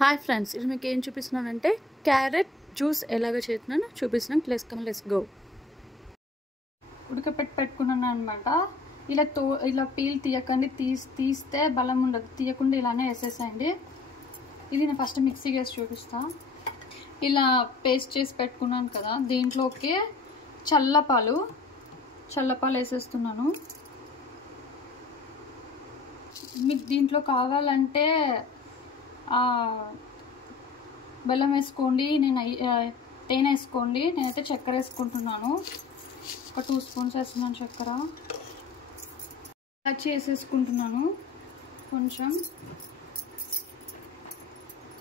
Hi friends, ఇది మీకు ఏం చూపిస్తున్నానంటే క్యారెట్ జ్యూస్ ఎలాగ చేస్తున్నాను చూపిస్తున్నాను. Let's go. పెట్టుకున్నాను అనమాట. ఇలా పీల్ తీయకండి, తీస్తే బలం ఉండదు. తీయకుండా ఇలానే వేసేసేయండి. ఇది నేను ఫస్ట్ మిక్సీకి వేసి చూపిస్తా. ఇలా పేస్ట్ చేసి పెట్టుకున్నాను కదా, దీంట్లోకి చల్లపాలు వేసేస్తున్నాను. మీకు దీంట్లో కావాలంటే బెల్లం వేసుకోండి, తేనె వేసుకోండి. నేనైతే చక్కెర వేసుకుంటున్నాను. ఒక 2 స్పూన్స్ వేస్తున్నాను చక్కెర. ఇలాచి వేసేసుకుంటున్నాను కొంచెం.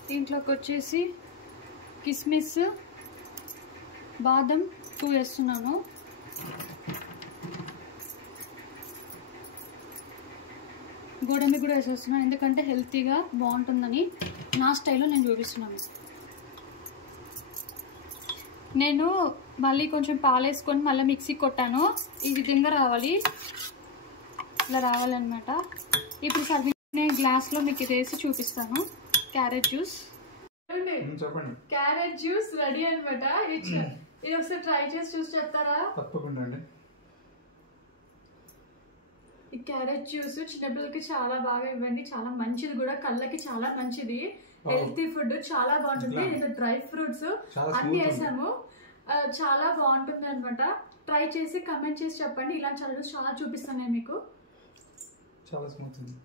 దీంట్లోకి వచ్చేసి కిస్మిస్, బాదం 2 వేస్తున్నాను. గోడంబి కూడా వేసేస్తున్నాను, ఎందుకంటే హెల్తీగా బాగుంటుందని నా స్టైల్లో నేను చూపిస్తున్నాను. నేను మళ్ళీ కొంచెం పాలు వేసుకొని మళ్ళీ మిక్సీ కొట్టాను. ఈ విధంగా రావాలి, ఇలా రావాలన్నమాట. ఇప్పుడు సర్వింగ్ గ్లాస్లో మీకు ఇది వేసి చూపిస్తాను. క్యారెట్ జ్యూస్ రెడీ అనమాట. ఇది ఒకసారి ట్రై చేసి చూసి చెప్తారా? తప్పకుండా అండి. ఈ క్యారెట్ జ్యూస్ చిన్నపిల్లలకి చాలా బాగా ఇవ్వండి, చాలా మంచిది కూడా, కళ్ళకి చాలా మంచిది, హెల్తీ ఫుడ్, చాలా బాగుంటుంది. ఇది డ్రై ఫ్రూట్స్ అన్ని వేసాము, చాలా బాగుంటుంది అనమాట. ట్రై చేసి కమెంట్ చేసి చెప్పండి. ఇలాంటి చాలా చూపిస్తాను నేను మీకు. చాలా స్మూత్ ఉంది.